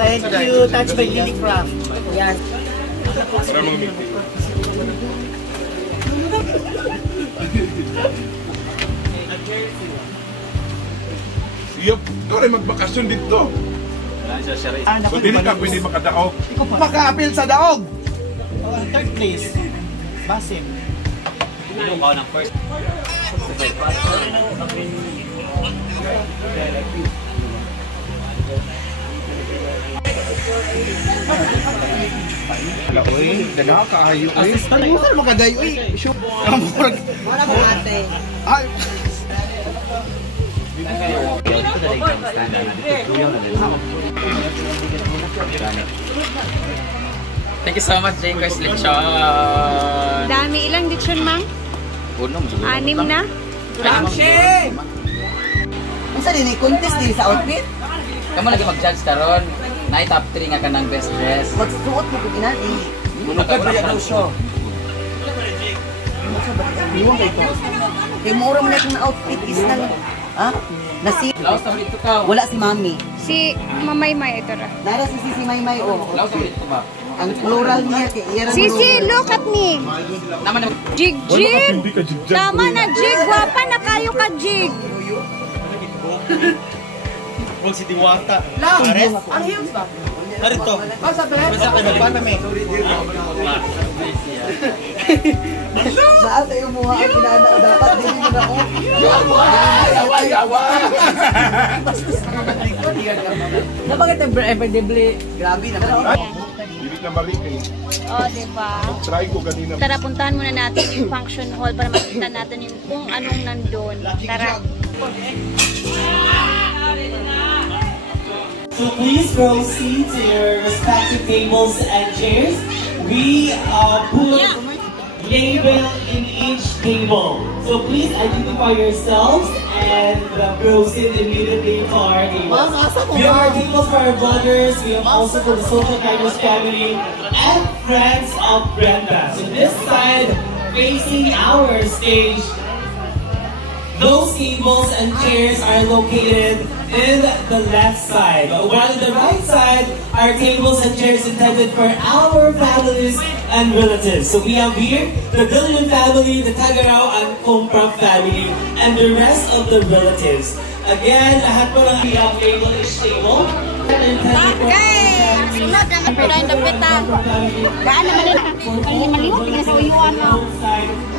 Thank you, Touch by Lily Craft. Yan. Yup, ito rin magbakasyon dito. So, hindi ka pwede makadaog. Maka-appeal sa daog. Third place, Basim. Ito ka ng first. Wala, uy. Ganaw ka, ayo, uy. Ano ka makagayo, uy? Wala mo ate. Ay. Thank you so much, Jaycos Lechon. Dami, ilang lechon, Mang? Unom, siguro. 6 na? Ramshay! Ang sa din, contest din sa outfit? Kamu lagi mag-judge karon. Night top 3 nga ka ng best dress. Magsuot mo kung inati. Munukad ba yan daw siya? Iwan kayo ito. Kaya mura mo na itong outfit is na. Ha? Nasi... Laos na dito ka. Wala si Mami. Si Mamay ito ra. Nara si Maymay o. Laos na dito ba? Ang plural niya. Sisi, look at me. Naman naman. Jig, Jig. Tama na, Jig. Guwapa na kayo ka, Jig. Huwag si Diwata. Pares? Ang heels ba? Narito. Oh, sabi. Basta kayo magpapa, may. Saan tayo muha ang pinana dapat? Dili mo na ako. Yawa! Napagkat ang everyday. Grabe naman. Hindi na balik eh. Oh, diba? Try ko kanina. Tara, puntahan muna natin yung function hall para makita natin yung kung anong nandun. Tara. So please proceed to your respective tables and chairs. We put label in each table. So please identify yourselves and proceed immediately to our tables. We have our tables for our vloggers. We have also for the Social Kindness family and friends of Brenda. So this side facing our stage. Those tables and chairs are located in the left side, while on the right side are tables and chairs intended for our families and relatives. So we have here the Dilian family, the Tagarao and Compra family, and the rest of the relatives. Again, lahat po ng table each table. Sunod ang kapilain na petan. Gaan naman nila. Hindi maliwag na sa uyuan mo.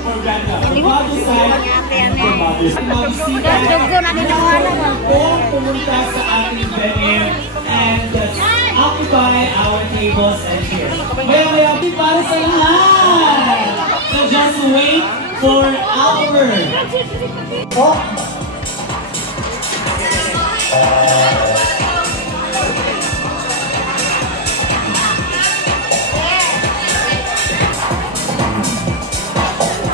Maliwag na sa uyuan nga ate yan eh. Dugo na ninawanan mo. Pumunta sa ating venue and occupy our tables and chairs. Maya para sa lahat. So just wait for our... Oh!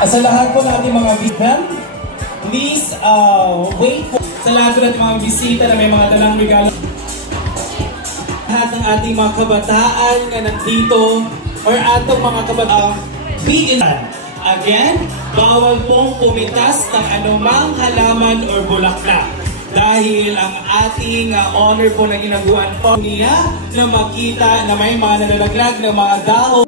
Sa lahat po natin mga bigman, please wait po. Sa lahat po natin mga bisita na may mga dalang regalo. Lahat ng ating mga kabataan na nandito or atong mga kabataan, again, bawal pong pumitas ng anumang halaman or bulaklak. Dahil ang ating honor po na ginaguan po niya na makita na may mga nalalaglag na mga dahon.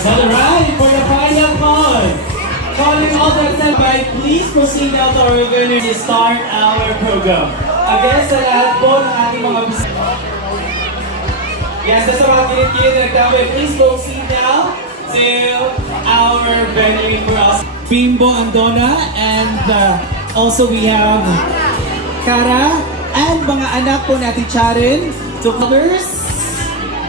Alright, for the final call. Calling all the attendants, please proceed now to our venue to start our program. Again, sa lahat po ng ating mga bisita. Yes, sa mga kilit-kilit na nagdamay, please proceed now to our venue for us. Bimbo Andona, and also we have Kara, and mga anak po natin Charin, to vloggers,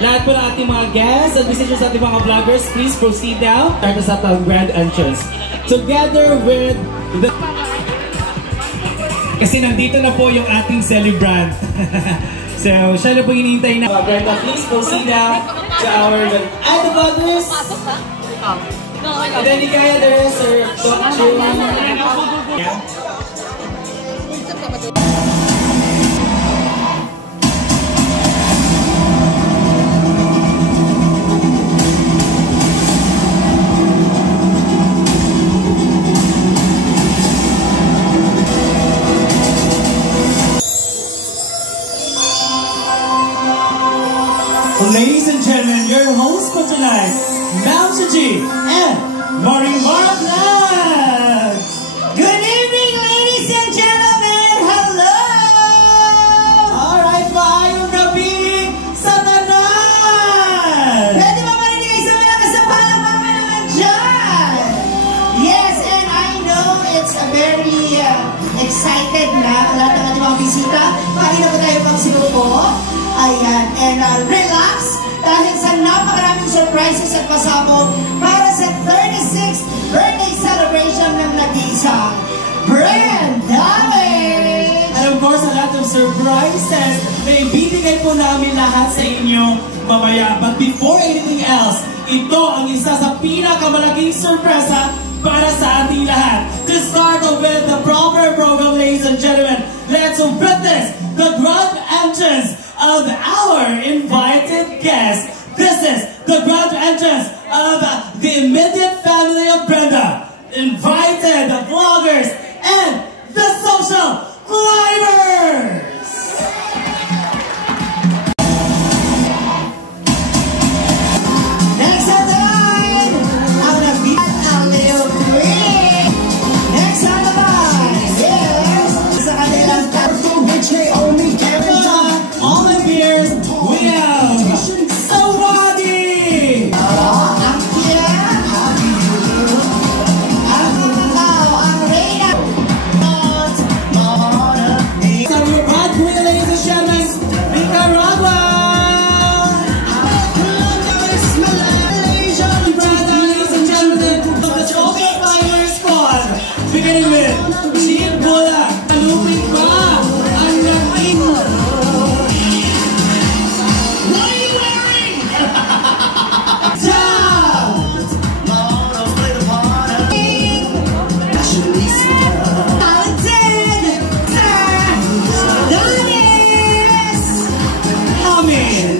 lahat po ng ating mga guests at visitors sa ating mga vloggers, please proceed now. Start us at ang grand entrance. Together with the... Kasi nandito na po yung ating celebrant. So, siya na po hinihintay na. Brenda, please proceed now to our and the vloggers. And then Nikaya, there is Sir Dr. Ladies and gentlemen, your hosts for tonight, Mel G and Marimar Vlogs. Good evening, ladies and gentlemen! Hello! Alright, maayong gabi sa tanan! Pwede ba marinig sa malakas na palakpakan naman dyan? Yes, and I know it's a very excited na lahat ng ating mga bisita. Kanina po tayo pang sinupo. Ayan, and relax dahil sa napakaraming surprises at pasabog para sa 36th birthday celebration ng nag-iisang Brenda. And of course, a lot of surprises na ibibigay po namin lahat sa inyo mamaya. But before anything else, ito ang isa sa pinakamalaking sorpresa para sa ating lahat. To start off with the proper program, ladies and gentlemen, let's witness the grand entrance of our invited guests. This is the grand entrance of the immediate family of Brenda. Invited the vloggers and the social climbers. Next on the line, I'm gonna beat a little quick. Next on the line, yes, sa kanilang tatlo, which they only get All the beers, we have Sawadi. ang kira, ang ikaw, ang reyna. Sa mga bad boy, ladies and gentlemen, Nicaragua. Brenda, ladies and gentlemen, of the Social Fire Squad. Beginning with Jean Bola, Lupin Pa, ang naging... What are you wearing? Talented, Donis! Amin.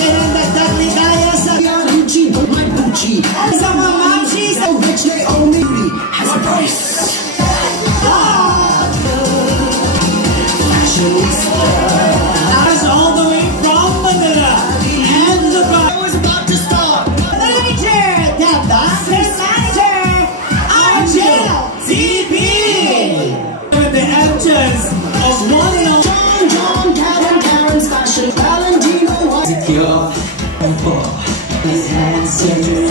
And dagdag ligaya sa Gucci, my Gucci. Sa mga mamshis, which they only has a price. That's all the way from Manila. And the I was about to stop. Manager, the Buster Manager, RJL TV. with the entrance of one and all. John, Karen's fashion, Valentino, Secure. His hands to the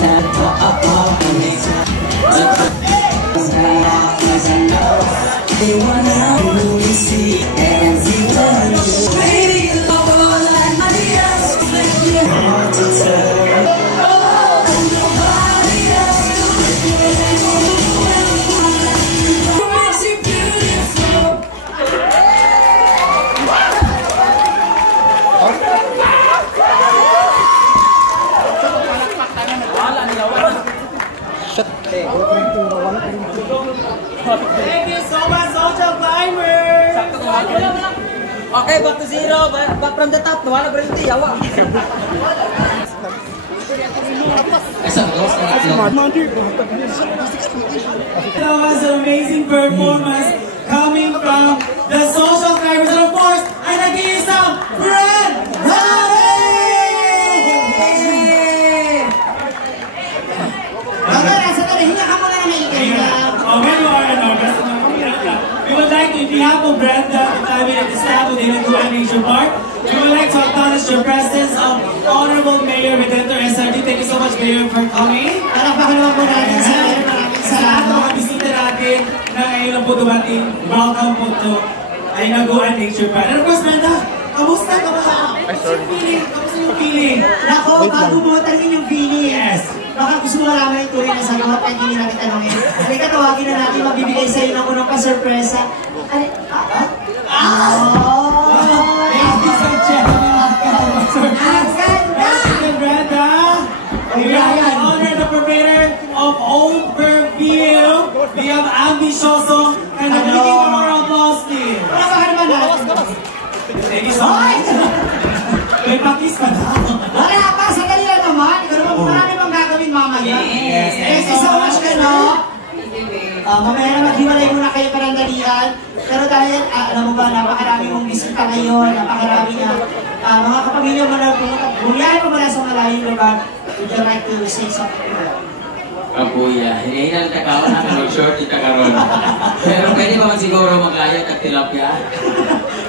They wanna really see everyone. Baby, love all like Maria's. Hard to tell. Nobody else. Makes you beautiful. Thank you so much, Social Climbers! Okay, back to zero. Back from the top. Wala berhenti, yawa. That was an amazing performance coming from the Social Climbers, and of course, ay nag-iisang Brenda! We would like to, in behalf of Brenda, appreciate the staff of the Inaguan Nature Park. We would like to acknowledge the presence of Honorable Mayor Redento SRD. Thank you so much, Mayor, for coming. Palakpakan naman po natin sa Mayor. Maraming Sa lahat ng salamat. mga bisita natin na ngayon lang po dumating, welcome po to Inaguan Nature Park. And of course, Brenda, kamusta? Kamusta yung feeling? Kamusta yung feeling? Nako, bago mo tanongin yung feeling. Yes. Baka gusto mo malaman yung tuloy na sagot at hindi namin tanongin. Halika, tawagin na natin, magbibigay sa iyo ng unang pa-surpresa. Ladies and gentlemen, Ang ganda! Brenda, we have the honor, the proprietor of Overview. We have Ambisyoso and the Biggie Moral Applause team. Palakpakan naman natin. Thank you so much. May pakis pa na. Wala pa, sandali lang naman. Ikaw naman, marami pang gagawin mamaya. Yes. Thank you so much, Kano. Mamaya na maghiwalay muna kayo parandalian. Pero dahil, alam mo ba, napakarami mong bisita ngayon, napakarami na mga kapamilya mo na bumiyahe pa mula sa malayong lugar. Would you like to say something? Kapuya, hindi na takaw na short ita karon. Pero pwede pa man siguro maglayag at tilapia.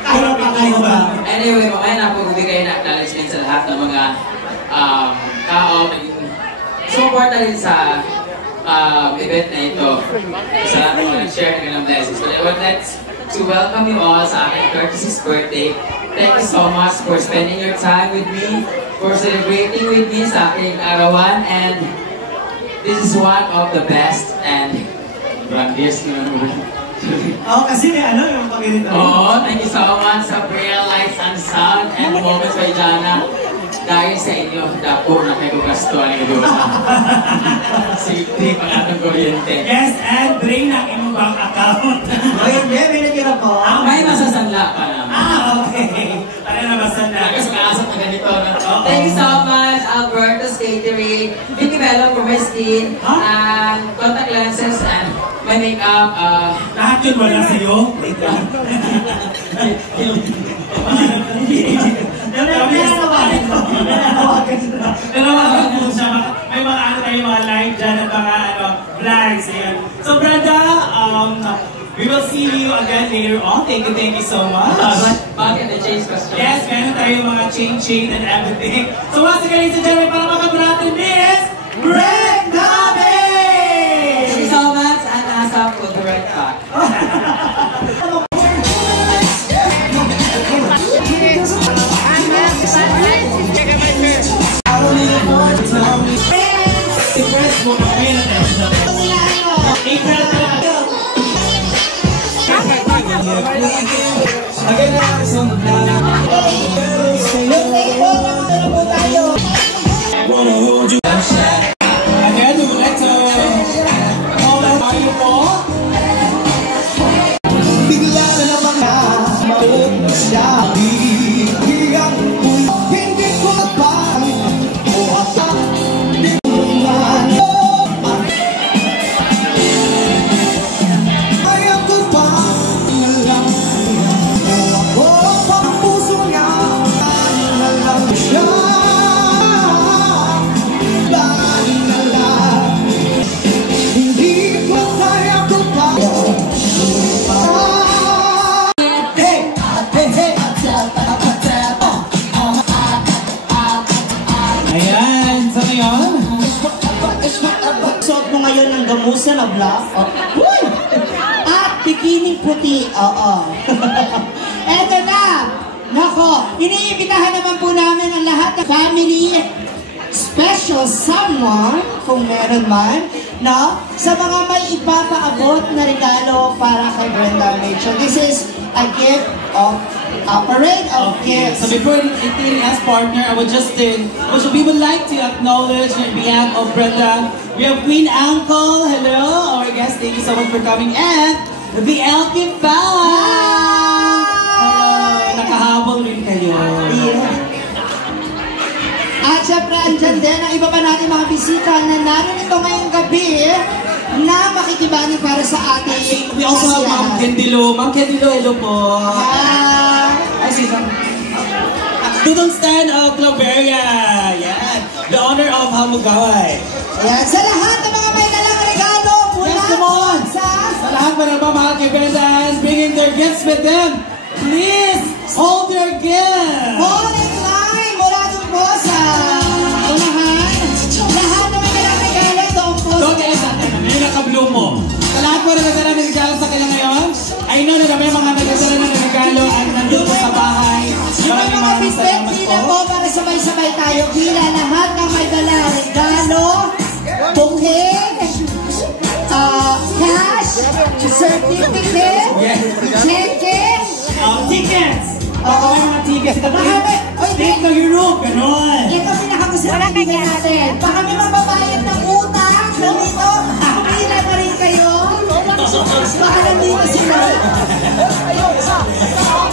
Kaya pa kayo ba? Anyway, mamaya na po bibigay na acknowledgement sa lahat ng mga tao sumuporta rin sa event na ito. Sa lahat ng mga nag-share ng kanilang blessings. But I would like to welcome you all sa aking 36th birthday. Thank you so much for spending your time with me, for celebrating with me sa aking arawan, and this is one of the best and grandest Kasi may yung pag-edit. thank you so much sa Real Lights and Sound and Moments by Jana. Dahil sa inyo, dapo na kayo gastuan ng doon. Safety pang atong kuryente. Yes, and drain ang inyong bank account. Hindi, may natira po. May masasanla pa naman. Okay. Para na masana. Nagkasakasat na ganito. Thank you so much, Alberto's Catering, Vicky Bello for my skin, and contact lenses, and my makeup. Lahat yun wala sa'yo. Wait lang. Nanawagan po siya. May mga tayo mga live dyan at mga vlogs. So Brenda, we will see you again later on. Thank you so much. Bakit na-change question? Yes, meron tayo mga chain and everything. So once again, ladies and gentlemen, para makabratin is Brenda May! Thank you so much, and ASAP for the right back. Again, we would like to call out tayo po. Bigla na mga maot siya bigyan hindi ko pa o ata di ko man ayaw ko pa lang o ako ang puso niya lang siya hindi ko kaya ko pa Ayan, sa ngayon. Suot mo ngayon ng gamusa na black. Uy! At bikini puti. Oo. Eto na! Nako, iniimbitahan naman po namin ang lahat ng family, special someone, kung meron man, no? Sa mga may ipapaabot na regalo para kay Brenda Nature. This is a gift of a parade of gifts. So before anything as partner, I would just we would like to acknowledge on behalf of Brenda. We have Queen Uncle, hello, our guest, thank you so much for coming, and the Elkin Band! Nakahabol rin kayo. At syempre, andyan din ang iba pa natin mga bisita na narito ngayong gabi na makikibani para sa ating We also have Ma'am Kendilo. Ma'am Kendilo, hello po. Hi! Ay, sino? Student stand of Claveria. Yan. The honor of Hamugaway. Ayan, sa lahat ng mga may dalang regalo mula Yes, come on. sa Sa lahat pa ng mamahal kay Brenda bringing their gifts with them. please hold your gift. Fall in line mula dun po sa unahan. Lahat naman kailang regalo doon po. Doon kayo sa atin. Ngayon nakabloom mo. Sa lahat po nagdadala ng regalo sa kailan ngayon, I know na may mga nagdadala ng regalo at nandun po sa bahay. Yung mga bisbet, pila po para sabay-sabay tayo. Pila lahat ng may dala. Regalo, bouquet, cash, certificate, cheque, Tickets! Baka may mga tickets. Take to Europe, gano'n. ito pinakamasarap bigyan natin. Baka may mababayad ng utang. Nandito, pila pa rin kayo. Baka nandito sila.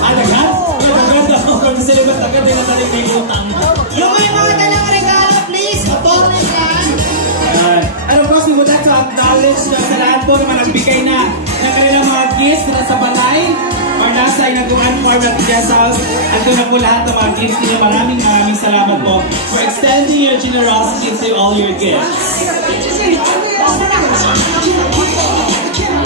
Ano yan? Yung maganda ako kung sila ba't agad yung natalik na yung utang. Yung may mga dalang regalo, please. Fall in line. And of course, we would like to acknowledge na sa lahat po naman nagbigay na ng kanilang mga gifts na sa balay or nasa inaguan form at guest house. At doon na po lahat ng mga gifts ninyo. Maraming salamat po for extending your generosity to all your gifts.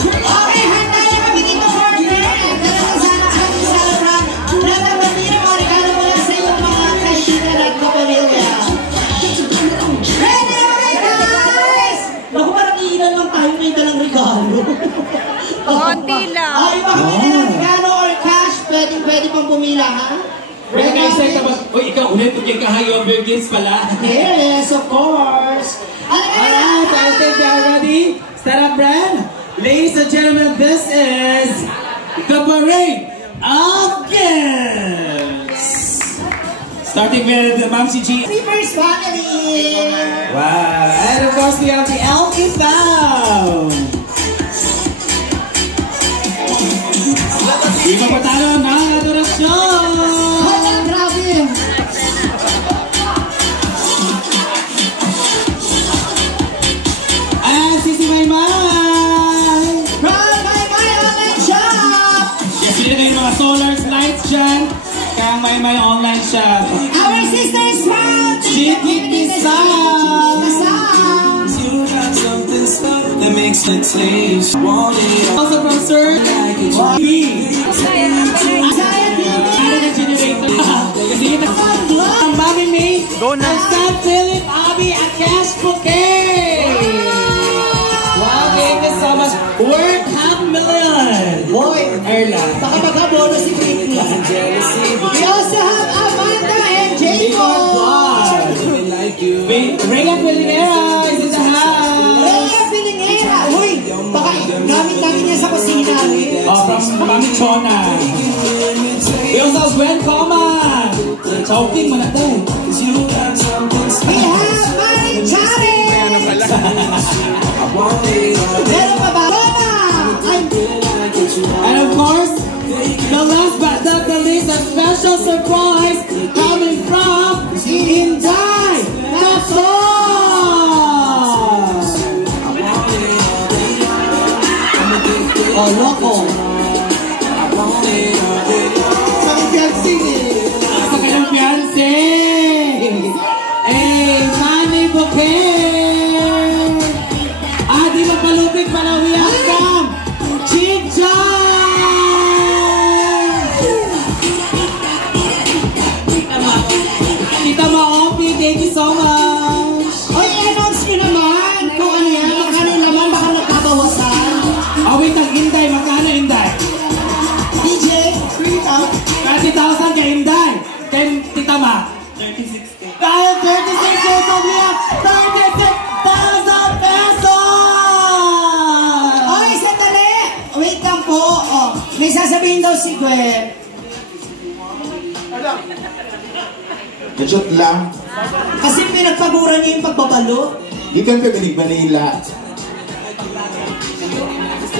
Okay, handa na kami dito, partner. Dalawa sana kami sa harap. Natabandira mga regalo mula sa iyong mga kaibigan at kapamilya. Ready, okay, guys? Naku, parang iilan lang tayo may dalang regalo. Konti lang. Ay, baka may dalang regalo or cash, pwede pang pumila, ha? Recognize ka ba? Uy, ikaw ulit yung kahayo of your gifts pala. Yes, of course. Alright, I think they are ready. Stand up, Brad. Ladies and gentlemen, this is the parade of gifts. Starting with the Ma'am Gigi. Reapers family. Wow, and of course we have the LP Found. Di pa patalo ng adorasyon. Hala, grabe. And Sisi Maymay. From my online shop. Yes, yun na yung mga solar lights dyan. Kaya Maymay online shop. Our sisters from Chiquiti Sound. You got something special that makes it taste. Want it Also from Sir B. Ano na generator? Kasi ito ang Mami May. Go na. San Philip Abby at Cash Bouquet. Wow, thank you so much. Worth $500,000. Boy, Erla. baka magkabono si Britney. We also have Amanda and Jacob. Rhea Pilinera is in the house. Rhea Pilingera. Uy, baka gamit niya sa kusina. From Mami Chona. We also have Gwen Coman. Choking mo na tayo. We have Marie Chari. Meron pa ba? And of course, the last but not the least, a special surprise coming from Inday Tapos! Oh, loko. Sa fiancé eh. Sa kanyang fiancé! Eh, Manny Bouquet! Adi Mapalupig Malawi Akam! Tita Maopi, thank you so much. Oy, announce nyo naman kung ano yan, magkano yung laman, baka nagkabawasan. Oh, wait, ang Inday, magkano Inday? DJ, 3,000. 30,000 kay Inday. Then, Tita Ma? 36K. Dahil 36 years old, we have 36,000 pesos! Oy, sandali! Wait lang po. Oh, may sasabihin daw si Gwen. Najot lang. Kasi pinagpagura niya yung pagbabalo. Di kan ka galing Manila.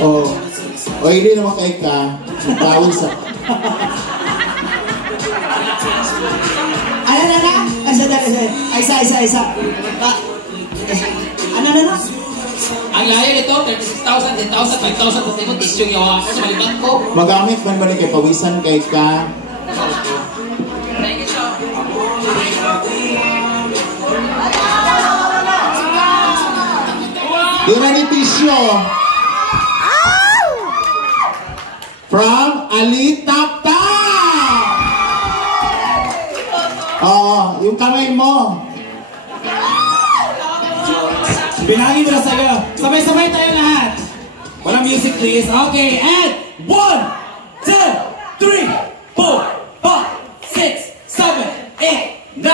O hindi naman kay ka. Bawal sa... Ano na? Ay, isa. Ano na? Ang layo nito, 36,000, 10,000, 5,000, kasi mo, tisyong yawa ako sa maliban ko. Magamit man ba ni kay pawisan kay ka? Di na ni Tisyo. From Ali Tapta. Yung kamay mo. Binagi mo na sa'yo. Sabay-sabay tayo lahat. Walang music please. Okay, and 1, 2, 3, 4, 5, 6, 7, 8, 9,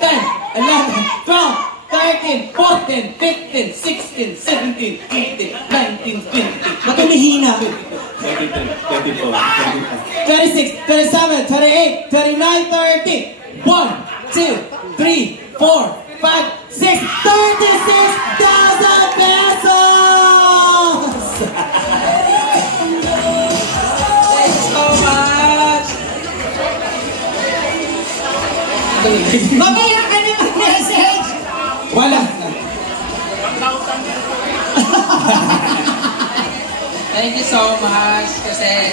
10, 11, 12, 13, 14, 15, 16, 17, 18, 19, 20. Ba't umihina? 26, 27, 28, 29, 30. 1, 2, 3, 4, 5, 6, 36,000 pesos! Thank you so much! Mamaya ka naman message! Wala. Thank you so much kasi...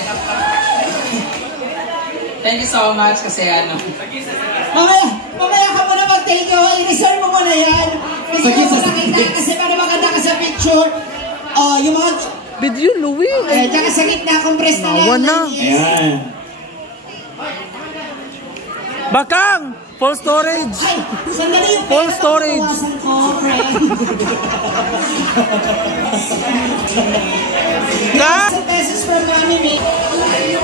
Thank you so much kasi ano... Mamaya ka muna mag-take you. I-reserve mo muna yan. Kasi Sige, kung nakita, kasi para maganda ka sa picture, yung mga... Video, Louie. Diyan ka sa gitna, compress na lang. Nawa na. Ayan. Bakang! Full storage. Ay, sandali yung Full pera storage. na bawasan ko, friend. Ka! Pesos for Mami Me. Yay!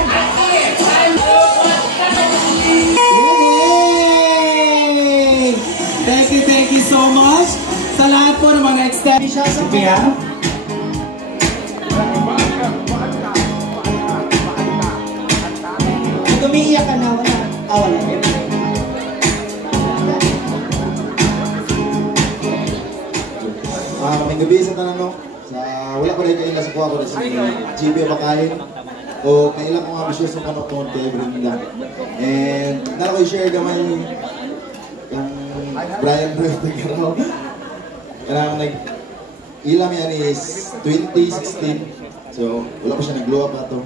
Thank you so much sa lahat po ng mga extension. Kaya, Tumiiyak ka na, wala. Wala. May gabi sa tanan no. Wala ko rin kaila sa kuha ko na si GB Bakayin. O kaila ko nga bisyo sa panoton kay Brenda. And nara ko i-share gamay yung Brian Ruiz Garo. Karang ilam yan is 2016. So wala pa siya nag-glow up ato.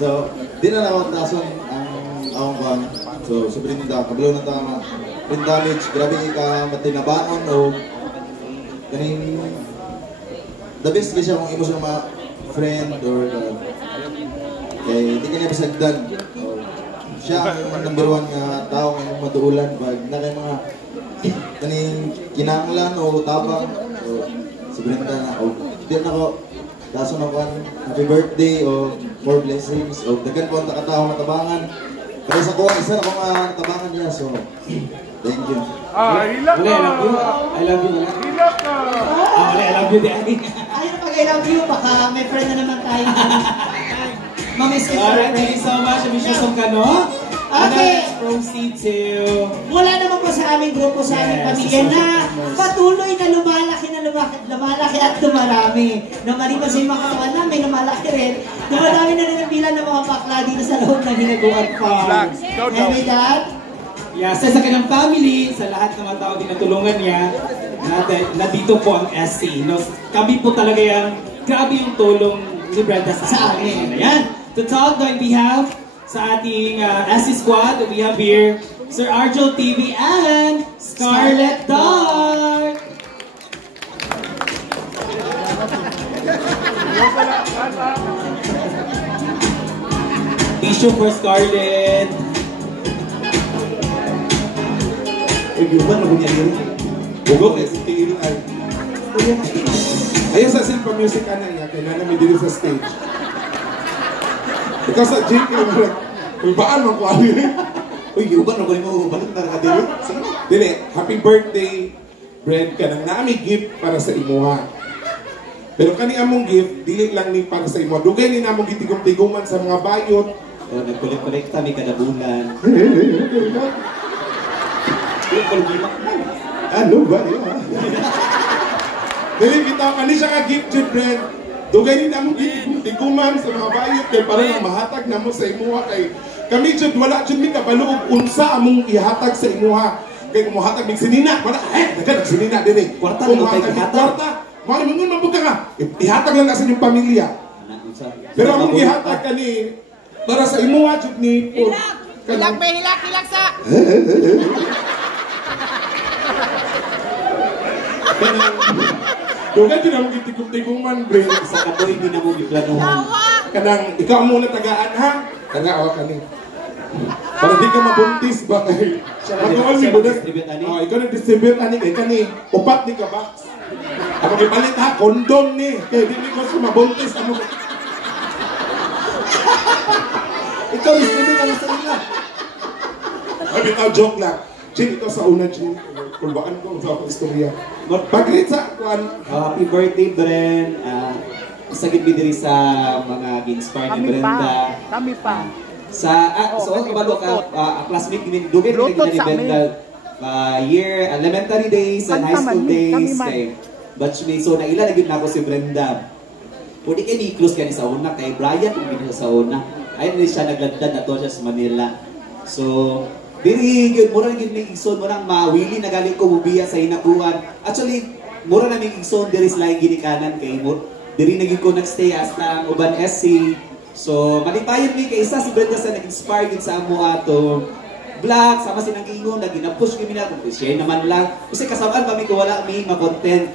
So di na ako tason ang akong kwan. So sa Brenda, kabalo na tama. Brain damage, grabe ka matinabaon o kaning the best kasi kung imo sa mga friend or kaya hindi ka niya pasagdan. Siya ang number one nga tao ng matuulan pag na kay mga kaning kinanglan o tabang o si Brenda na o di na ko kaso na kwan happy birthday o more blessings o daghan po ang nakatao matabangan kaya sa kuha isa na ko nga tabangan niya so thank you. Hilak ka! I love you. Hilak ka! I love you, Daddy. Ayun, pag I love you, baka may friend na naman tayo. Mamiss kita. Alright, thank you so much. Wish you some kano. Okay. Let's proceed to... Mula naman po sa aming grupo, sa aming pamilya na patuloy na lumalaki at dumarami. Na maliban sa mga kawan namin, lumalaki rin. Dumarami na rin ang bilang ng mga bakla dito sa loob ng Hinaguan Farm. And with that, sa kanyang family, sa lahat ng mga tao tinutulungan niya, nandito po ang SC. No? Kami po talaga yan, grabe yung tulong ni Brenda sa amin. Ayan. To talk on behalf sa ating SC squad, we have here Sir Arjel TV and Scarlett Dark. Tissue for Scarlett. Ibuban na bunyan yun. Bugok eh, tingin ay. Ayaw sa Silpa Music ka na iya, kaya namin dito sa stage. Ikaw sa Jake, kung baan mo ko ano yun? Uy, iuban na ko mo, balik na ka dito. Dili, happy birthday, Brent, ka nang naami gift para sa imuha. Pero kani among gift, dili lang ni para sa imuha. Dugay ni namong gitigom-tiguman sa mga bayot. O, nagkulit-kulit kami kada bulan. Ano ba yun? Dili kita, kani siya ka gift yun, Brent. Dugay ni namong tiguman sa mga bayot kay para lang mahatag namo sa imuha kay kami jud wala jud mi kabalo og unsa among ihatag sa imuha kay kung mohatag mig sinina wala dagan sinina dinhi Kwarta kung mo kay mohatag ihatag. kwarta mao mo mabuka ka ihatag lang na sa inyong pamilya pero among ihatag kani para sa imuha jud ni hilak sa Dugay din ang gitigom-tiguman, Brent. Sa kaboy, hindi na mo giplanuhan. Kanang, ikaw muna tagaan, ha? Tagawa ka ni. Para di ka mabuntis ba kay... Magkawal mi budas. Ikaw nag-distribute ani kay kani. Upat ni ka box. Ako kipalit ha, kondom ni. Kaya di ko sa mabuntis. Ano? Ikaw, distribute ang sa ila. Ay, bitaw, joke lang. Chin, ito sa una, Chin. Kulbaan ko sa akong istorya. Pag-read sa kuan. Happy birthday, Bren. Sagit mi diri sa mga gi-inspire ni Brenda. Kami pa. Sa kabalo ka classmate ni Dugay ni Brenda. Year elementary days and high school days kay batchmate. So naila na gyud nako si Brenda. Pwede kay ni close kani sa una kay Brian kung sa una. Ayun ni siya nagladlad na to siya sa Manila. So diri gyud mura gyud may igsoon mo nang mawili na galing ko mubiya sa hinabuan. Actually mura na may igsoon diri sa laing ginikanan kay mo. Diri na gyud ko nagstay hasta uban SC. So malipayon mi kay isa si Brenda sa nag-inspire gyud sa amo ato. Black sama sinang ingon na ginapush kami na kung share naman lang. Kasi kasamaan pa mi ko wala mi ma-content.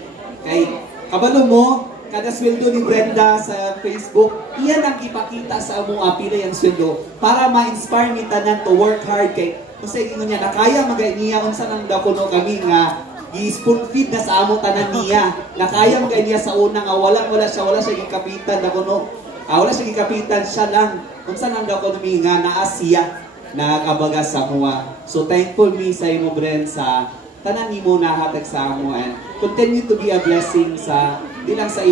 Kay kabalo mo kada sweldo ni Brenda sa Facebook, iyan ang ipakita sa amo apila yang sweldo para ma-inspire mi tanan to work hard kay kasi ingon niya nakaya magay niya unsa nang dakuno kami nga gi-spoon feed na sa amo tanan niya. Nakaya magay niya sa una nga wala siya gikapitan dakuno. Wala siya gikapitan siya lang. Unsa nang dakuno mi nga naa siya na kabaga sa mua. So thankful mi sa imo Bren sa tanan nimo na hatag sa amo and continue to be a blessing sa di lang sa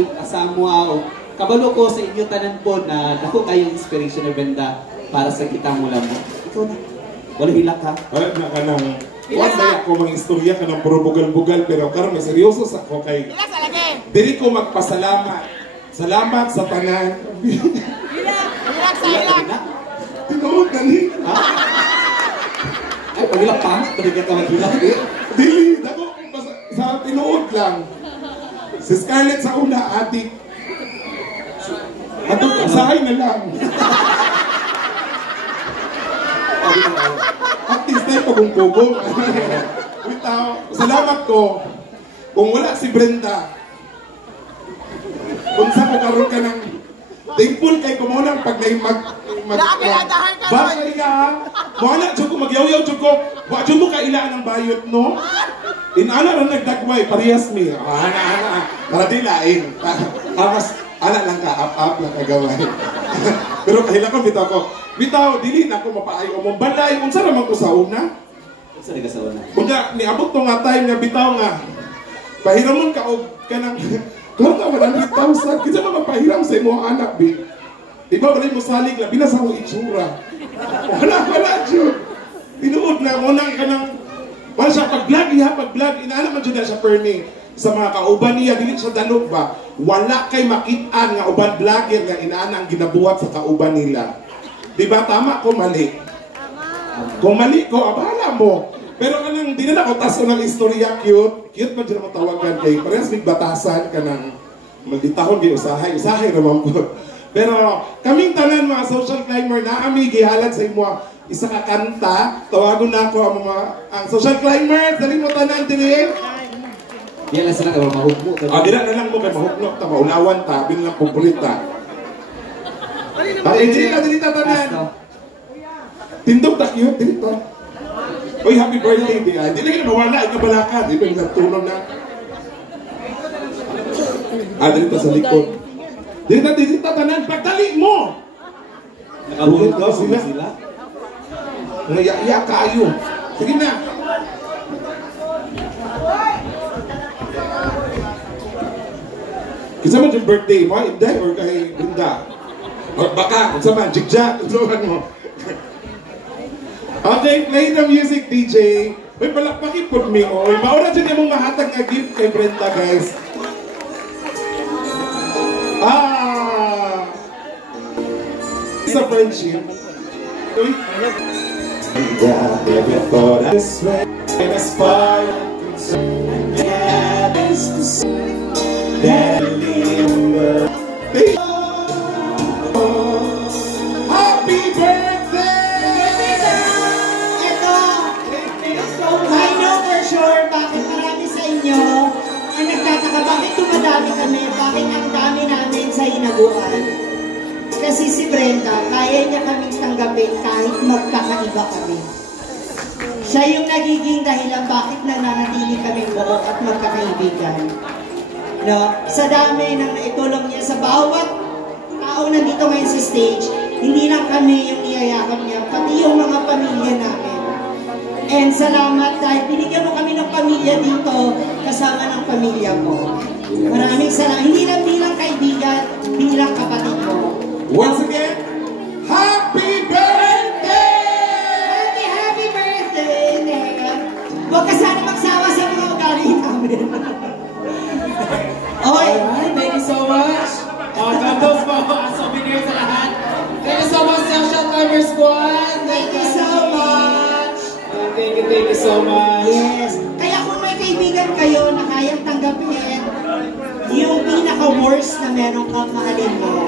mua o kabalo ko sa inyo tanan po na dako kayong inspiration ni Brenda para sa kitang mula mo. Ikaw na. Wala hilak ha? Wala na ka nang... Wala ba ako mga istorya ka ng puro bugal-bugal pero karon may seryoso sa ko kay... Dili ko magpasalamat. Salamat sa tanan. Hilak sa hilak. Tinuod na ni. Ay, pagilak pa? Pagilak ka maghilak eh. Dili, dako sa tinuod lang. Si Scarlett sa una, adik. Atong usahay na lang. At least na yung pagong-pugong. Salamat ko. Kung wala si Brenda, kung saan ko karoon ka ng thankful kay kumunang pag basay ka, wala dyan ko, magyaw-yaw dyan ko, wala dyan mo kailaan ng bayot, no? Inala rin nagdagway, parehas mi. Ana, para di lain. Tapos, ala lang ka, up lang kagaway. Pero kahila ko, bitaw, dili na ako mapaayo mo. Balay, unsa naman ko sa una? Unsa na ka sa una? Kunya, niabot to nga time nga bitaw nga. Pahiramon ka og kanang kung ka 100,000, kinsa man mapahiram sa imong anak, bi. Di ba wala mo salig labi na sa akong itsura. Wala jud. Tinuod na mo nang kanang wala siya pag-vlog inaala man jud na siya permi sa mga kauban niya dili siya dalog ba. Wala kay makit-an nga uban vlogger nga inaana ang ginabuhat sa kauban nila. Di ba tama ko mali? Kung mali ko, abala mo. Pero kanang di na ako taso ng istorya cute man dyan mo tawagan kay parehas may batasan ka ng magditahon kay usahay naman po. Pero kaming tanan mga social climber na kami gihalan sa imo isa ka kanta, tawagon na ako ang social climber, dali mo tanan dili. Yan lang sila ka mahugmo. Dila na lang mo kay mahugno ta maulawan ta, bin lang paborita. Dili ta tanan. Tindog ta cute dito. Oy, happy birthday, di ay. Di na kayo mawala, ikabalakad. Ito yung nagtulong na. Dito sa likod. Dito tanan. Pagdali mo! Nakabulog daw sila. Ngaya kayo. Sige na. Kisa man yung birthday mo, Inday or kay Linda? Or baka, kung man, jigjag, kung mo. Okay, play the music, DJ. Uy, palakpakin po mi. Uy, maura dyan yung mahatag na gift kay Brenda, guys. It's a friendship. Uy. Never thought this way. And as far as yeah, this is that remember. Happy birthday! I know for sure bakit marami sa inyo ang nagtataka bakit dumadami kami, bakit ang dami namin sa hinabuan. Kasi si Brenda, kaya niya kaming tanggapin kahit magkakaiba kami. Siya yung nagiging dahilan bakit nananatili kami buo at magkakaibigan. No? Sa dami ng naitulong niya sa bawat tao nandito ngayon sa stage, hindi lang kami yung niyayakap niya, pati yung mga pamilya namin. And salamat dahil binigyan mo kami ng pamilya dito kasama ng pamilya mo. Maraming salamat. Hindi lang bilang kaibigan, bilang kapatid mo. Once again, happy birthday! Happy birthday! Huwag ka sana magsawa sa mga ugali namin. Okay. Alright, thank you so much. Gantos po ang souvenir sa lahat. Thank you so much, Social Timer Squad. Thank you so much. Thank you so much. Yes. Kaya kung may kaibigan kayo na kayang tanggapin yung pinaka-worst na meron kang mahalin mo.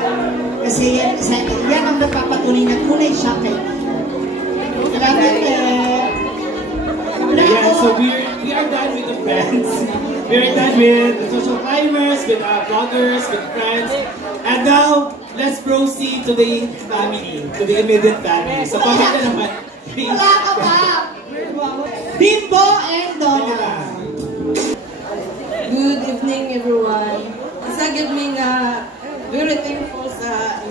Kasi yan ang nagpapatunay na tunay siya kaibigan. Salamat Yeah, so we are done with the friends. We are done with the social climbers, with our vloggers, with friends. And now, let's proceed to the family, to the immediate family. So, pamilya naman. Wala ka pa! Bimbo and Donna. Good evening, everyone. Isa gid mi nga very thankful sa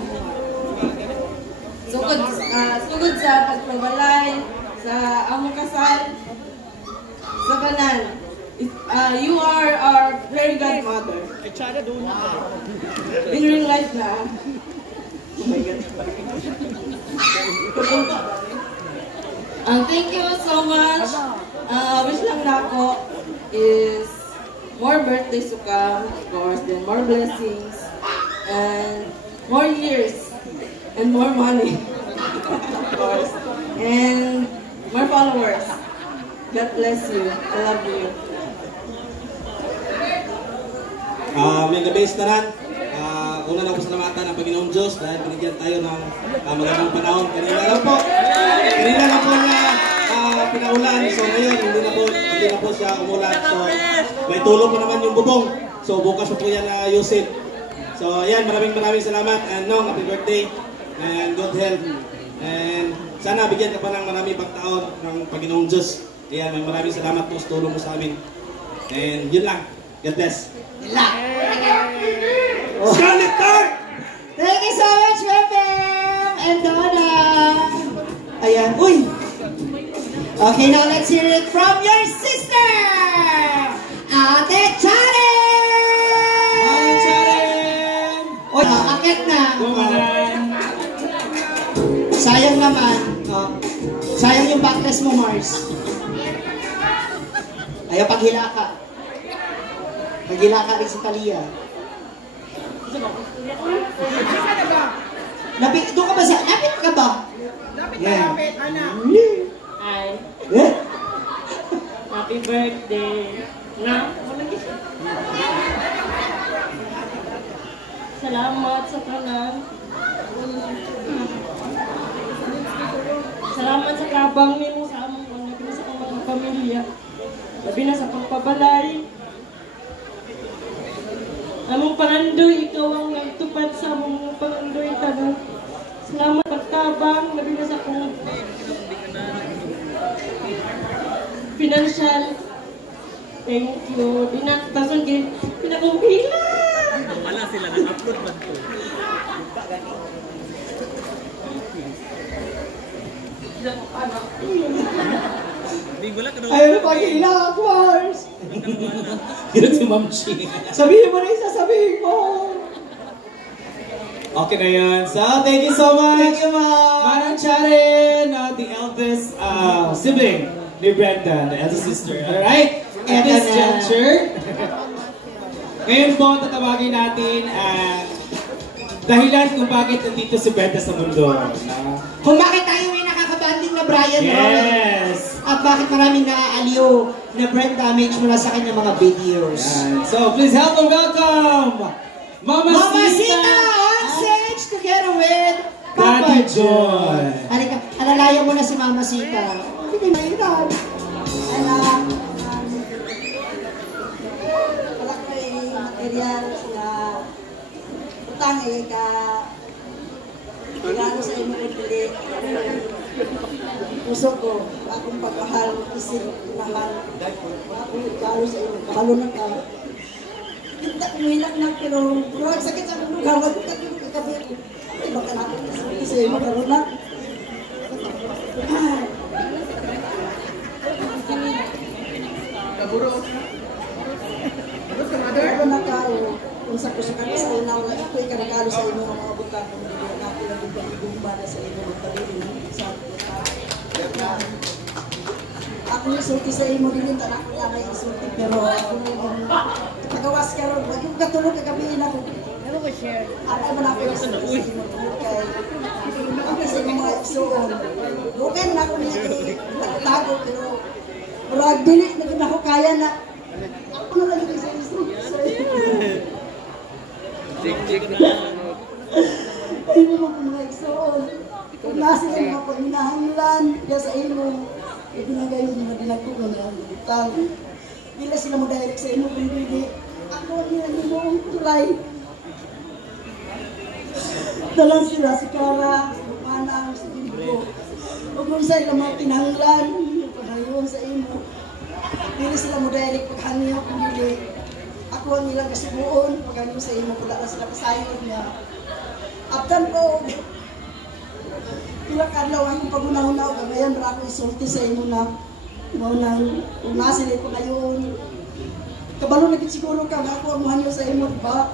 sugod sa pagpabalay sa among kasal sa kanan. You are our very godmother. In real life na. Oh my God. Thank you so much. Wish lang na ako is more birthdays to come, of course, then more blessings, and more years, and more money, of course, and more followers. God bless you. I love you. May gabi sa tanan. Una na po salamatan ang Panginoong Diyos dahil binigyan tayo ng magandang panahon. Kanina lang po na pinaulan. So ngayon, hindi na po siya umulan. So may tulong po naman yung bubong. So bukas po yan ayusin. So ayan, maraming salamat. And Nong, happy birthday. And good health. And sana bigyan ka pa ng marami pang taon ng Panginoong Diyos. Ayan, maraming salamat po sa tulong mo sa amin. And yun lang. God bless. Scarlet Card! Thank you so much, Bebem and Donna. Ayan. Uy! Okay, now let's hear it from your sister! Ate Charen! Ate Charen! Uy, akit na. Sayang naman. Sayang yung backless mo, Mars. Ayaw, paghila ka. Paghila ka rin si Talia. Doon ka ba sa... Lapit ka ba? Lapit, anak. Hi. Eh? Happy birthday. Na, malagi siya. Salamat sa kanan. Salamat sa kabang mo sa among mga pamilya. Labi na sa pagpabalay. Among pangandoy, ikaw ang nagtupad sa among pangandoy tanan. Salamat pagtabang, labi na sa akong financial. Thank you. Dinatasan kayo, pinakumpila. Wala sila, nag-upload ba ito? Ayaw na paghila ka, Mars. Yun si Ma'am Chi. Sabihin mo na yung sasabihin mo. Okay na yun. So, thank you so much. Thank you, Ma'am. Manang Charen, the eldest sibling ni Brenda, the eldest sister. Alright? At this juncture, ngayon po, tatawagin natin ang dahilan kung bakit nandito si Brenda sa mundo. Kung bakit tayo may nakakabanding na Brian Yes! At bakit maraming naaaliw na brain damage mula sa kanyang mga videos. So, please help and welcome Mama Sita on stage together with Papa Daddy Joy. Halika, alalayan mo na si Mama Sita. Hindi na yun. Wala ko yung material na utang ka Regalo sa inyo pili. Puso ko, akong pagmahal, isip, mahal. Akong regalo sa inyo, mahalo na ka. Kita kuminak na, pero ang sakit sa akong lugar, wag ko kagabi. Ay, baka natin sa inyo, mahalo na. Kaburo. Mahalo na ka, kung sa kusukan ka sa unaw, ako'y karagalo sa inyo, mga bukan, kung hindi natin ang gumba sa inyo, magpalilin, sa ako yung sulti sa imo din, tanak ko lang ay isulti, pero ako yung tagawas ka ron, wag yung katulog kagabihin ako. Pero ko share. Ako man ako yung sulti sa imo, kay ako sa imo mga isuon. Bukan na ako niya nagtago, pero murag dili na din ako kaya na. Ako na lang yung sulti sa imo. Jig na. Ay mo mga isuon. Kung nasa yung mga paminahanglan, kaya sa imo, ibinagay yung mga dinagtugon na ang utang. Bila sila mo direct sa imo, hindi. Ako nila yung buong tulay. Dalang sila si Kara, si Manang, si Bilbo. Huwag mo sa ilang mga pinahanglan, panayon sa imo. Bila sila mo direct paghangyo, hindi. Ako ang nilang kasubuon, paghangyo sa imo, wala na sila kasayod niya. After ko, ilang kadlaw ang pagunaw-unaw, gagayan para ako isulti sa inyo na maunang unasin ko na yun. Kabalo na siguro ka, ako ang muhanyo sa inyo, ba?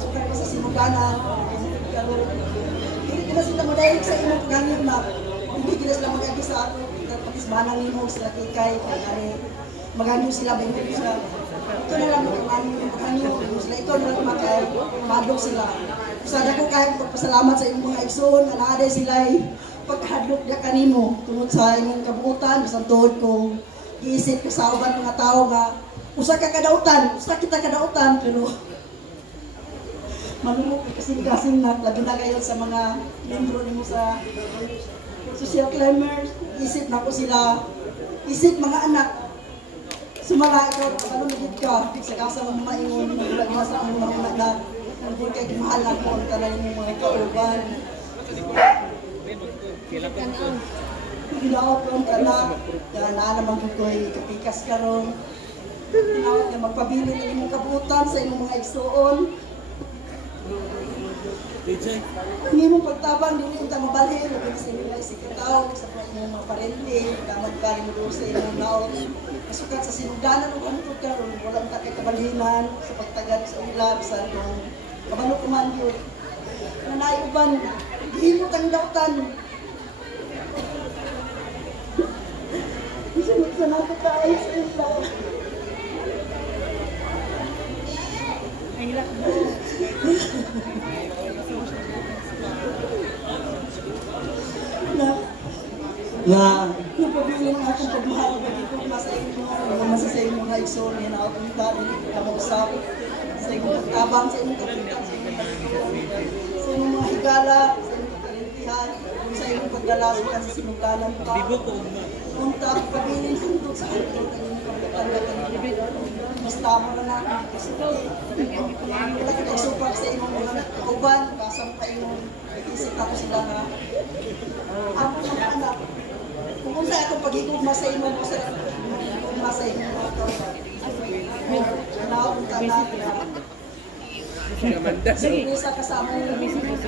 Sukar pa sa sinugana. Hindi kina sila madayag sa inyo paghanyo na. Hindi kina sila mag-agi sa ako. Kapag banang nimo sila kikay, maghanyo sila, bayo sila. Ito na lang maghanyo sila. Ito na lang madog sila. Sada ko kahit pagpasalamat sa inyong mga igsoon, na naaday sila ay pagkahadlok na kanimo tungod sa inyong kabuutan, sa tuhod kong iisip ko sa uban mga tao nga usa ka kadautan, usa kita kadautan, pero manunok kasing-kasing na labi na kayo sa mga membro nimo sa social climbers, isip na ko sila, isip mga anak. Sumala ikaw, ano nagit ka, sa kasa mong maingon, naglag sa mga anak. Hindi kayo mahal ako ang talay ng mga kauban. Ginawat ko ang tanak, na naman ko ko'y kapikas ka ron. Ginawat na magpabili ng imong kabutan sa imong mga igsoon. Hindi mong pagtabang, hindi mo mabalhin, hindi sa imong isikataw, sa mga parente, damat ka rin mo sa imong naon. Masukat sa sinuganan ng antod ka ron, walang takay-kabalhinan sa pagtagad sa ulag, sa itong kabalo kumandyo. Nanayuban, himot ang dautan. Isunod sa nato tayo sa isla. Mahilak mo. Napabiling akong pagmahal ko dito nasa inyo, nasa sa inyo mga igsoon, yan ako punta, hindi ko mag-usap. Sa inyong pagtabang, sa inyong kapitan, sa inyong mga higala, sa inyong kalintihan, sa inyong pagdalasan sa sinugalan pa. Punta, pagpabiling suntok sa inyong kapitan, mas tama na na. Wala kita isupak sa inyong mga kauban, kasang pa inyong isip ako sila na ako mga anak. Kung sa akong pag-igugma sa inyong pag-igugma sa inyong mga kauban. Napunta na Surpresa kasama yung surpresa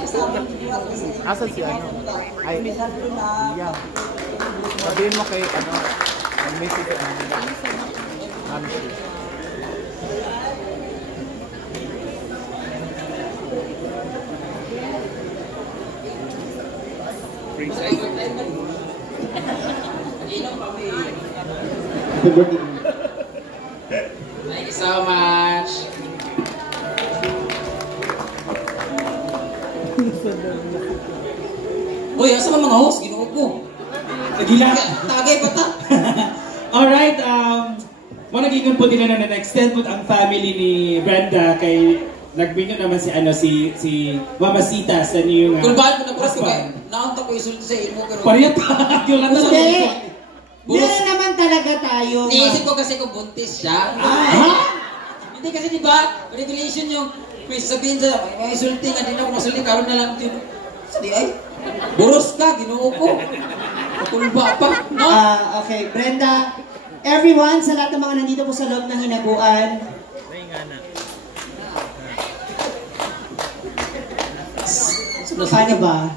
kasama yung Asan si ano? Ay, yeah. Sabihin mo kay ano, mag-message ka namin. Free side. Thank you so much. Uy, asa mga host? Ginoo ko. Nagila ka. Tagay pa ta. Alright, naging po nila na na-extend po ang family ni Brenda kay nagbinyo naman si ano si Mama Sita sa new Kulbahan ko na po kasi kaya naunta ko isulti sa imo pero pariyat pa. Yung ano sa Hindi naman talaga tayo. Niisip ko kasi kung buntis siya. Hindi kasi di ba, regulation yung may sasabihin sa may sulting, hindi na ako nasulting, karoon na lang yun. Sabi ay, boros ka, ginoo ko. Pakulba pa, no? Okay, Brenda, everyone, sa lahat ng mga nandito po sa loob ng hinaguan, paano ba?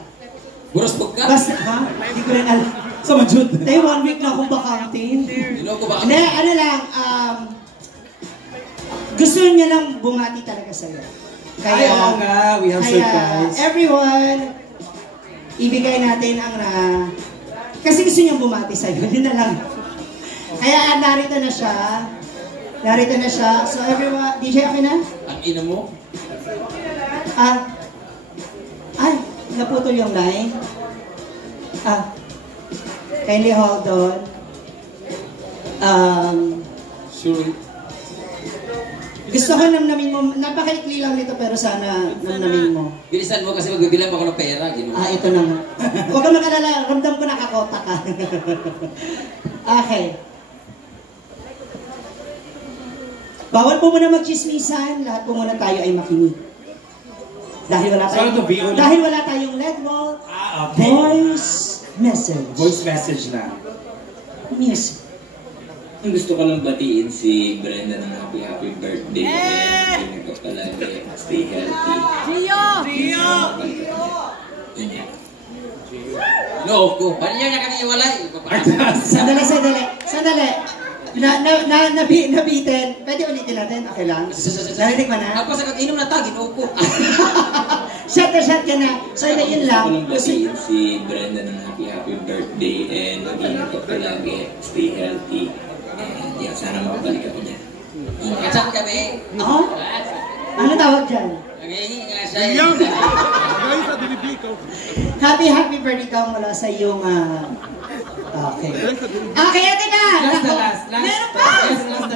Boros po ka? Basta, ha? Hindi ko rin alam. Sa Majud. Tayo 1 week na akong bakantin. Ginoo ko ba? Hindi, ano lang, gusto niya lang bumati talaga sa'yo. Ay, oo nga, we have surprise. Everyone, ibigay natin ang kasi gusto niyang bumati sa'yo, yun na lang. Kaya narito na siya. Narito na siya. So everyone, DJ, okay na? Ang ina mo? Ay, naputol yung line. Kindly hold on. Sure. Gusto ko namnamin mo, napakaikli lang nito pero sana namnamin mo. Bilisan mo kasi magbibilang ako ng pera, ginoo. Ito na nga. Huwag kang mag-alala, ramdam ko nakakota ka. Okay. Bawal po muna mag-chismisan, lahat po muna tayo ay makinig. Dahil wala tayong LED wall, Okay. voice message. Voice message na. Music. Gusto ko lang batiin si Brenda ng happy birthday. Hindi ko palagi. Stay healthy. Gio! No, ko. Paano niya kami iwalay? Sandali. Nabitin. Pwede ulitin natin? Okay lang? Narinig mo na? Ako sa kag-inom na tagin, ginoo ko. Shot ka na. So, yun lang. Gusto ko lang batiin si Brenda ng happy birthday and mag-ingat ka palagi. Stay healthy. And yan, sana makabalik ako niya. Kachat kami. Oo? Ano tawag dyan? Naghihingi nga siya. Happy birthday ka mula sa iyong okay. Okay, ate na! Last. Meron pa!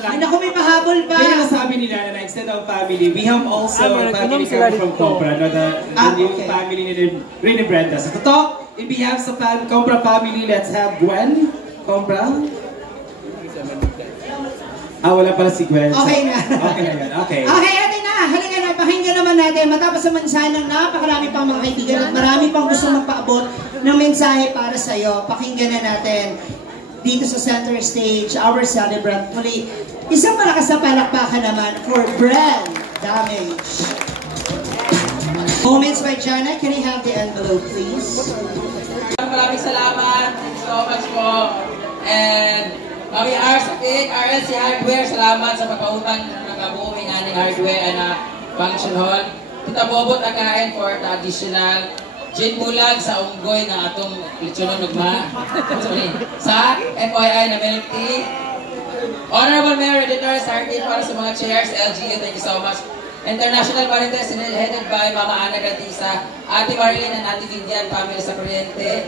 Hindi ako may pahabol pa. Kaya sabi nila na extend of family, we have also family coming from Compra, no, the new family ni Brenda. So totoo, in behalf sa Compra family, let's have Gwen. Compra? Wala pala si Gwen. Okay na. Okay na yun, okay. Okay, ate na! Halika na, pakinggan naman natin. Matapos sa mensahe ng napakarami pang mga kaibigan at marami pang gusto magpaabot ng mensahe para sa'yo. Pakinggan na natin dito sa center stage, our celebrant. Muli, isang malakas na palakpakan naman for Brand Damage. Moments by Jana. Can I have the envelope, please? Maraming salamat. Thank you so much po. And Mami R sa cake, RLC Hardware, salamat sa pagpautang ng nakabuoming aning hardware na function hall. Kita bobot akain for the additional gin bulag sa unggoy na atong litsunon nagma. Sa FYI na milk tea. Honorable Mayor Editor, Sarkin para sa mga chairs, LGU, thank you so much. International Marites, headed by Mama Ana Gatisa, Ate Marilyn and Ate Vivian, family sa Kuryente.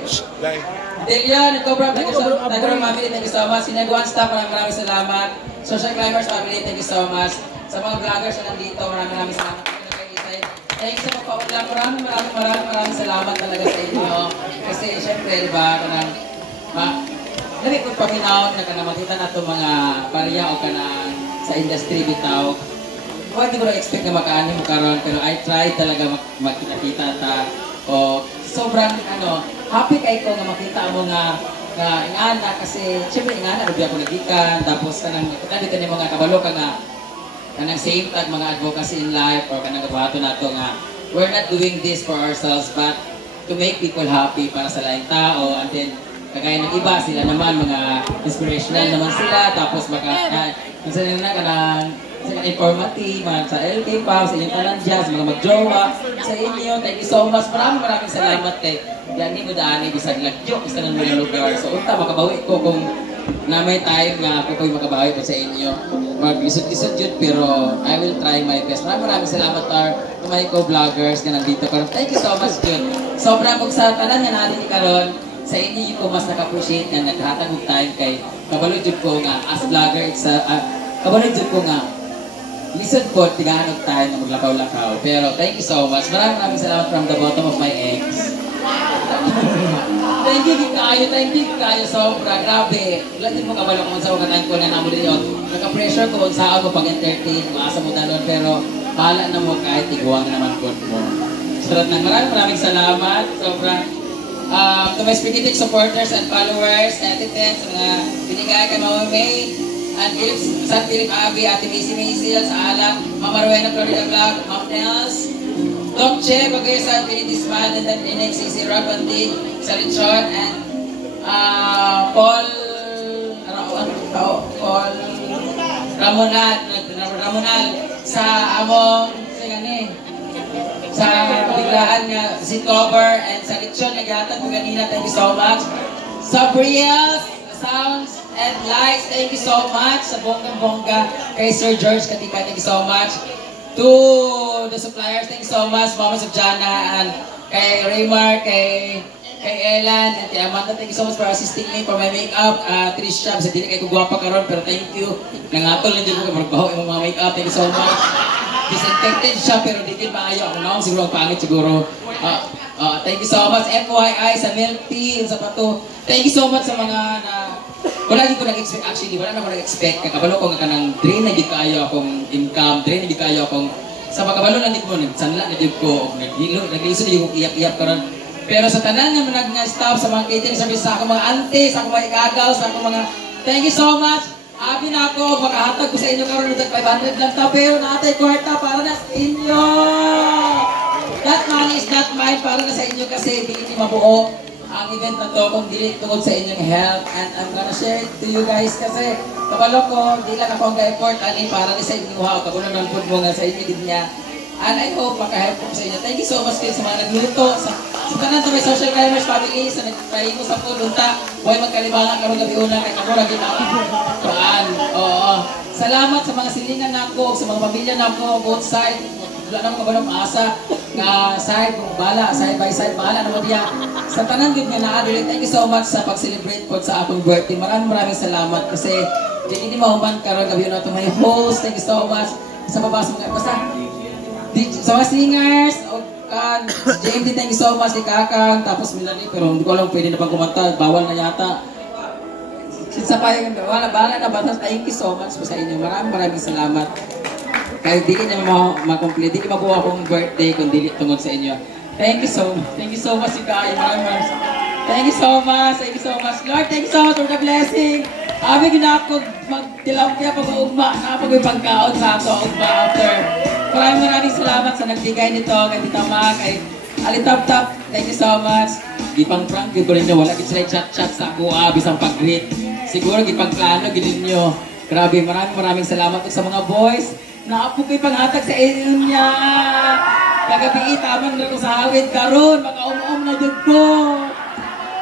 Delion and Cobra, thank you so much. Family, thank you so much. Sinaguan staff, maraming salamat. Social Climbers family, thank you so much. Sa mga vloggers na nandito, maraming salamat. Thank you sa pagpaulang. Maraming salamat talaga sa inyo. Kasi syempre, diba, dali ko paminaw na makita na itong mga barya o sa industry bitaw. Hindi ko na-expect na makaano mo karon, pero I try talaga makita-kita o sobrang happy kay ko na makita mo nga ingana kasi syempre ingana rubi ako nagikan tapos nandito ni mga kabalo ka nga kanang same tag mga advocacy in life or kanang gabato nato nga we're not doing this for ourselves but to make people happy para sa laing tao and then kagaya ng iba sila naman mga inspirational naman sila tapos minsan na kanang informative, sa LK pa, sa inyong tanan dyan, sa mga magjowa, sa inyo, thank you so much. Maraming salamat kay Gani mo daan bisag lagyo, isa ng mga lugar. So, unta, makabawi ko kung na may time nga ako ko'y makabawi ko sa inyo. Mag-isod-isod yun, pero I will try my best. Maraming salamat to my co-vloggers na nandito karon. Thank you so much, Jun. Sobrang kung sa tanan nga natin karon sa inyo yung ko mas naka-appreciate na naghatag ng time kay kabalod yun ko nga as vlogger, kabalod yun ko nga listen po, tigahanog tayo na maglakaw-lakaw. Pero thank you so much. Maraming salamat from the bottom of my eggs. Thank you kayo sobra, grabe. Wala din mo kabalo kung sa wakatan ko na namo din yun. Naka-pressure ko kung saan ko pag-entertain, kung asa mo dalon, pero bahala na mo kahit iguang naman ko mo. Surat ng maraming salamat, sobra. To my spirited supporters and followers, netizens, mga binigay kay Mama May, and San Philip Abby, Ate Macy Maisel, sa Alak, Mama Rowena Florida Vlog, Mom Nels, Doc Che, Bagaysa, Infinity Smile, and then Inex, CC Rabandi, Salichon, and Paul Ramonal, sa among, sa biglaan nga si Cover and sa Lechon naghatag ko kanina, thank you so much. Sa Brielle, Sounds and Lights, thank you so much. Sa bonggang-bongga kay Sir George Katika, thank you so much. To the suppliers, thank you so much. Moments of Jana and kay Raymar, kay Elan, and kay Amanda, thank you so much for assisting me for my makeup. Trisha, sa dili kay kugwapa karon pero thank you. Nangatol na din ko kay magbaho yung mga makeup, thank you so much. Disinfected siya pero di din maayo ako noon, siguro ang pangit siguro. Thank you so much FYI sa Milk Tea, sa Pato. Thank you so much sa mga na wala din ko nag-expect, actually wala na ko nag-expect. Kakabalo ko nga kanang drain na di kayo akong income, drain na di kayo akong sa pagkabalo na di ko nagsanla na di ko nagliso di ko iyak-iyak karon. Pero sa tanan nga nag-staff sa mga catering service, sa akong mga auntie, sa akong mga igagaw, sa akong mga thank you so much. Abi na ako, makahatag ko sa inyo karon ng 500 lang ta, pero naatay kwarta para na sa inyo. That money is not mine, para na sa inyo kasi di mabuo ang event na to kung dili tungod sa inyong health, and I'm gonna share it to you guys kasi kabalo ko, di lang ako ang ka-effort ani para sa inyo ha, kagunan ng food mo nga sa inyo din niya. And I hope maka-help ko sa inyo. Thank you so much kayo sa mga nagluto, sa tanan sa may social climbers family, sa nagpahingo sa pulunta, huwag magkalibangan karong gabi una, kay kamura ginaan. Oo. Salamat sa mga silingan nako, sa mga pamilya nako, both side. Wala naman kabalong asa, nga side, kung bala, side by side, bahala naman diya. Sa tanan gud nga naa-dili, thank you so much sa pag-celebrate po sa akong birthday. Maraming salamat kasi hindi mahuman karong gabi una to may host. Thank you so much. Sa babas mga basta sa mga singers, JMD, thank you so much, si Kakang, tapos Milani, pero hindi ko alam pwede na pang kumanta, bawal na yata. Sa payang, wala na batas, thank you so much po sa inyo, maraming salamat. Kahit di niya makomplete, di mabuha akong birthday kung dili tungod sa inyo. Thank you so much, si Kaya, maraming. Thank you so much, Lord, thank you so much for the blessing. Abi ginako magtilapia pag-ugma, napag pagkaon sa ato ugma after. Maraming salamat sa nagbigay nito kay Tita Ma, kay Alitap-tap. Thank you so much. Gipang-prank ko rin nyo, wala gid sila chat-chat sa ako, bisang pag-greet. Siguro gipang-plano gid niyo. Grabe, maraming salamat sa mga boys. Naapo ko'y panghatag sa inyo niya. Kagabi tamang na ko sa hawid karon, makaum-um na jud ko.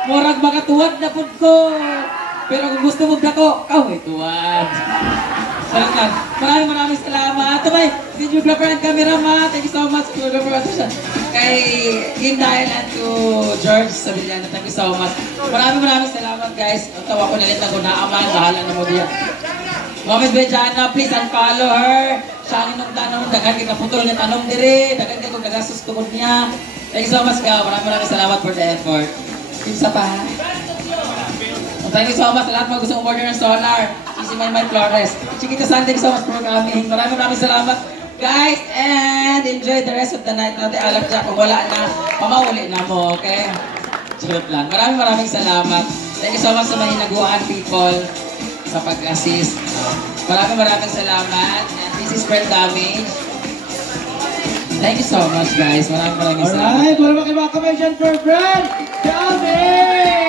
Murag makatuwad na pud ko. Pero kung gusto mo dako, kaway tuwad. Maraming salamat. Tabay, videographer and cameraman. Thank you so much, videographer. Kay Indayan and to George Sabillano. Thank you so much. Maraming salamat guys. Ang tawa ko nalit na gunaaman. Bahala na mo diya. Mami Bejana, please unfollow her. Siya ang inong tanong. Dagan kita putol ng tanong dire. Dagan kita kung nagasus tukod niya. Thank you so much ka. Maraming salamat for the effort. Isa pa. Thank you so much sa lahat mga gusto order ng solar. Si Maymay Flores. Chiquita San, thank you so much for programming. Maraming salamat guys, and enjoy the rest of the night. Natin alak dyan, kung wala na, pamauli na mo, okay? Charot lang. Maraming salamat. Thank you so much sa mga hinaguan people sa pag-assist. Maraming salamat. And this is Brent Damage. Thank you so much guys. Maraming salamat. Alright, para makibakamay dyan for Brent Damage!